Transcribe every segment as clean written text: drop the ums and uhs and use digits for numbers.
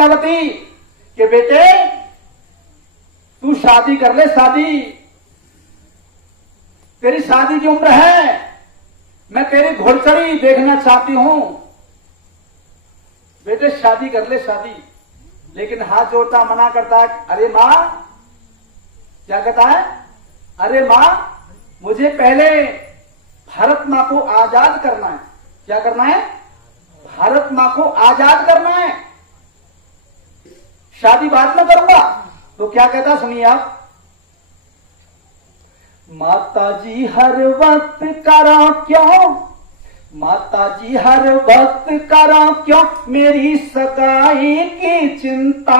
विद्यावती कि बेटे तू शादी कर ले, शादी, तेरी शादी की उम्र है, मैं तेरी घोड़चढ़ी देखना चाहती हूं, बेटे शादी कर ले, शादी। लेकिन हाथ जोड़ता मना करता है, अरे मां, क्या कहता है, अरे मां मुझे पहले भारत मां को आजाद करना है। क्या करना है? भारत मां को आजाद करना है, शादी बाद में करूंगा। तो क्या कहता सुनिए आप, माता जी हर वक्त करा क्यों, माता जी हर वक्त करा क्यों मेरी सगाई की चिंता,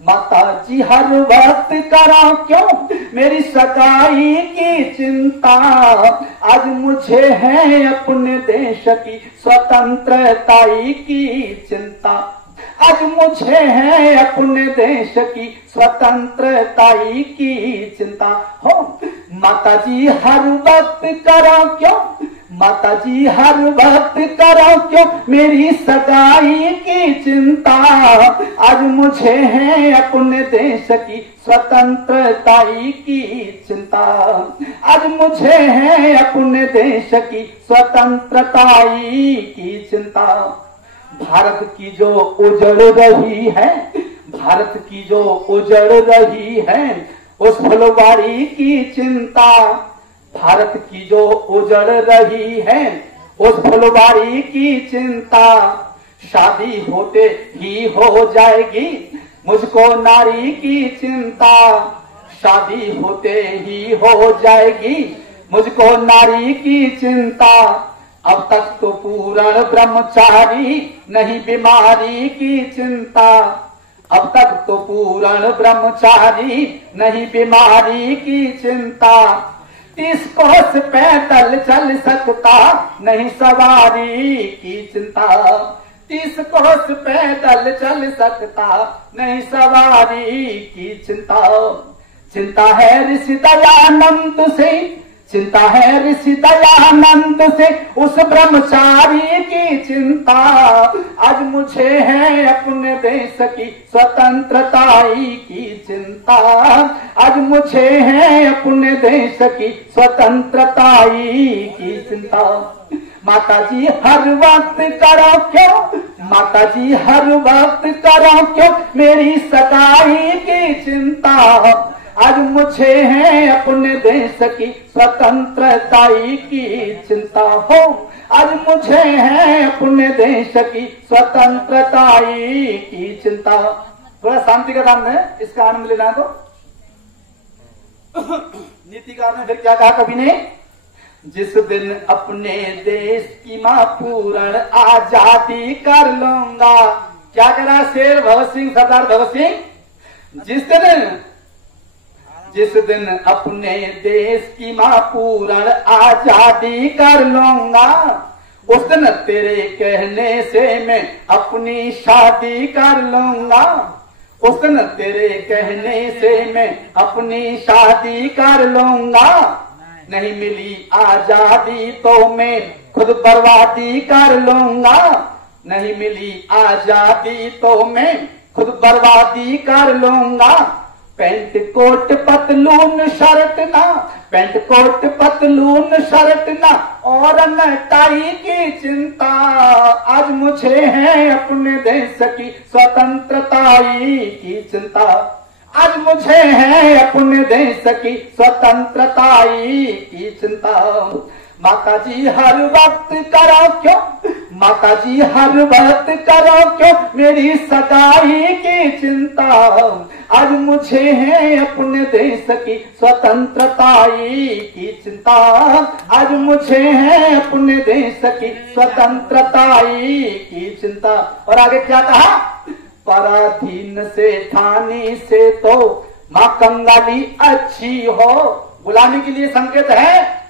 माता जी हर वक्त करा क्यों मेरी सगाई की चिंता, आज मुझे है अपने देश की स्वतंत्रता की चिंता, आज मुझे है अपने देश की स्वतंत्रता की चिंता। हो माता जी हर वक्त करा क्यों, माता जी हर वक्त करो क्यों मेरी सगाई की चिंता, आज मुझे है अपने देश की स्वतंत्रता की चिंता, आज मुझे है अपने देश की स्वतंत्रता की चिंता। भारत की जो उजड़ रही है, भारत की जो उजड़ रही है उस फुलवारी की चिंता, भारत की जो उजड़ रही है उस फुलवारी की चिंता, शादी होते ही हो जाएगी मुझको नारी की चिंता, शादी होते ही हो जाएगी मुझको नारी की चिंता, अब तक तो पूर्ण ब्रह्मचारी नहीं बीमारी की चिंता, अब तक तो पूर्ण ब्रह्मचारी नहीं बीमारी की चिंता, 30 कोस पैदल चल सकता नहीं सवारी की चिंता, 30 कोस पैदल चल सकता नहीं सवारी की चिंता, चिंता है ऋषि दयानंद से, चिंता है ऋषि दयानंद से उस ब्रह्मचारी की चिंता, आज मुझे है अपने देश की स्वतंत्रता की चिंता, आज मुझे है अपने देश की स्वतंत्रता की चिंता। माता जी हर वक्त करो क्यों, माता जी हर वक्त करो क्यों मेरी सगाई की चिंता, आज मुझे है अपने देश की स्वतंत्रता की चिंता। हो आज मुझे है अपने देश की स्वतंत्रता की चिंता। थोड़ा शांति का दान है, इसका आनंद लेना है। तो नीतिकार ने फिर क्या कहा कवि ने, जिस दिन अपने देश की मां पूर्ण आजादी कर लूंगा। क्या करा शेर भगत सिंह, सरदार भगत सिंह, जिस दिन अपने देश की मां पूर्ण आजादी कर लूंगा, उस दिन तेरे कहने से मैं अपनी शादी कर लूंगा, उस दिन तेरे कहने से मैं अपनी शादी कर लूंगा, नहीं मिली आजादी तो मैं खुद बर्बादी कर लूंगा, नहीं मिली आजादी तो मैं खुद बर्बादी कर लूंगा, पैंट कोट पतलून शर्ट ना, पैंट कोट पतलून शर्ट ना और न टाई की चिंता, आज मुझे है अपने देश की स्वतंत्रता की चिंता, आज मुझे है अपने देश की स्वतंत्रता की चिंता। माता जी हर वक्त करो क्यों, माता जी हर वक्त करो क्यों मेरी सगाई की चिंता, आज मुझे है अपने देश की स्वतंत्रता की चिंता, आज मुझे है अपने देश की स्वतंत्रता की चिंता। और आगे क्या कहा, पराधीन से ठानी से तो मां कंगाली अच्छी हो। गुलामी के लिए संकेत है,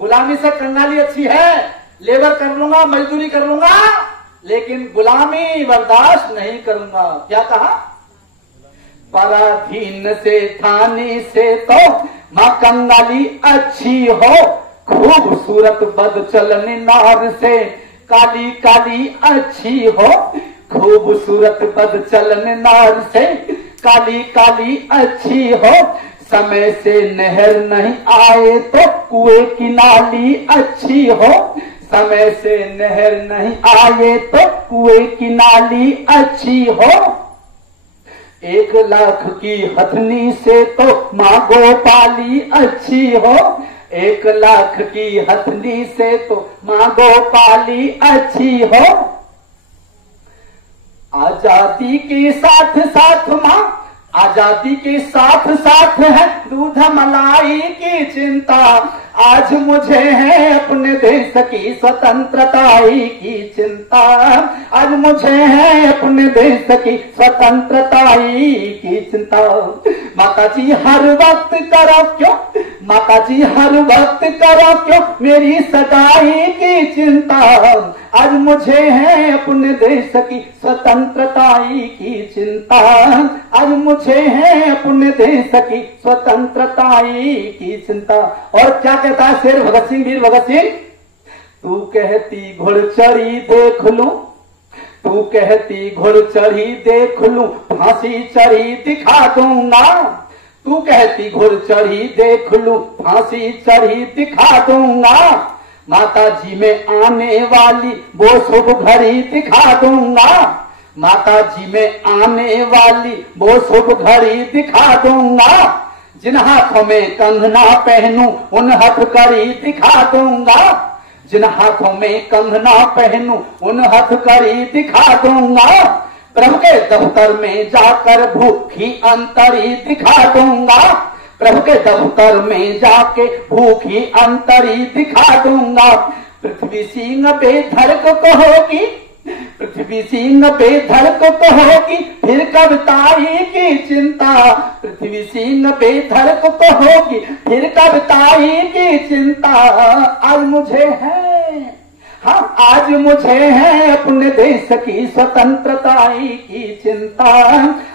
गुलामी से कंगाली अच्छी है, लेबर कर लूंगा, मजदूरी कर लूंगा, लेकिन गुलामी बर्दाश्त नहीं करूंगा। क्या कहा, पराधीन से ठानी से तो मां कंगाली अच्छी हो, खूबसूरत बद चलनी नार से काली काली अच्छी हो, खूबसूरत बदचलन नार से काली काली अच्छी हो, समय से नहर नहीं आए तो कुएं की नाली अच्छी हो, समय से नहर नहीं आए तो कुएं की नाली अच्छी हो। 1 लाख की हथनी से तो माँ गोपाली अच्छी हो, 1 लाख की हथनी से तो माँ गोपाली अच्छी हो। आजादी के साथ साथ माँ, आजादी के साथ साथ है दूध मलाई की चिंता। आज मुझे है अपने देश की स्वतंत्रता की चिंता, आज मुझे है अपने देश की स्वतंत्रता की चिंता। माता जी हर वक्त करो क्यों, माता जी हर वक्त करो क्यों मेरी सगाई की चिंता। आज मुझे है अपने देश की स्वतंत्रता की चिंता, आज मुझे है अपने देश की स्वतंत्रता की चिंता। और क्या कहता है शेर भगत सिंह, वीर भगत सिंह, तू कहती घुड़चढ़ी देख लूं, तू कहती घुड़चढ़ी देख लूं, फांसी चढ़ी दिखा दूंगा। तू कहती घुड़चढ़ी देख लूं, फांसी चढ़ी दिखा दूंगा। माता जी में आने वाली वो शुभ घड़ी दिखा दूंगा, माता जी में आने वाली वो शुभ घड़ी दिखा दूंगा। जिन हाथों में कंगना पहनूं उन हथकड़ी दिखा दूंगा, जिन हाथों में कंगना पहनूं उन हथकड़ी दिखा दूंगा। प्रभु के दफ्तर में जाकर भूखी अंतरी दिखा दूंगा, प्रभु के दफ्तर में जाके भूखी अंतरी दिखा दूंगा। पृथ्वी सिंह बेधर को कहोगी, पृथ्वी सिंह बेधर को कहोगी फिर कविताई की चिंता। पृथ्वी सिंह बेधर को कहोगी फिर कविताई की चिंता। आज मुझे है, हाँ आज मुझे है अपने देश की स्वतंत्रता की चिंता,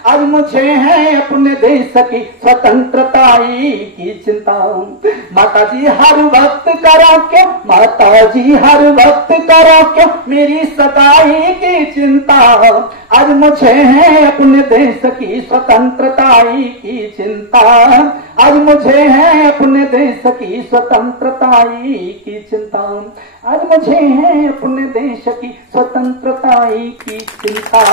आज मुझे है अपने देश की स्वतंत्रता की चिंता। माता जी हर वक्त करो क्यों, माता जी हर वक्त करो क्यों मेरी सगाई की चिंता। आज मुझे है अपने देश की स्वतंत्रता की चिंता, आज मुझे है अपने देश की स्वतंत्रता की चिंता, आज मुझे है अपने देश की स्वतंत्रता की चिंता।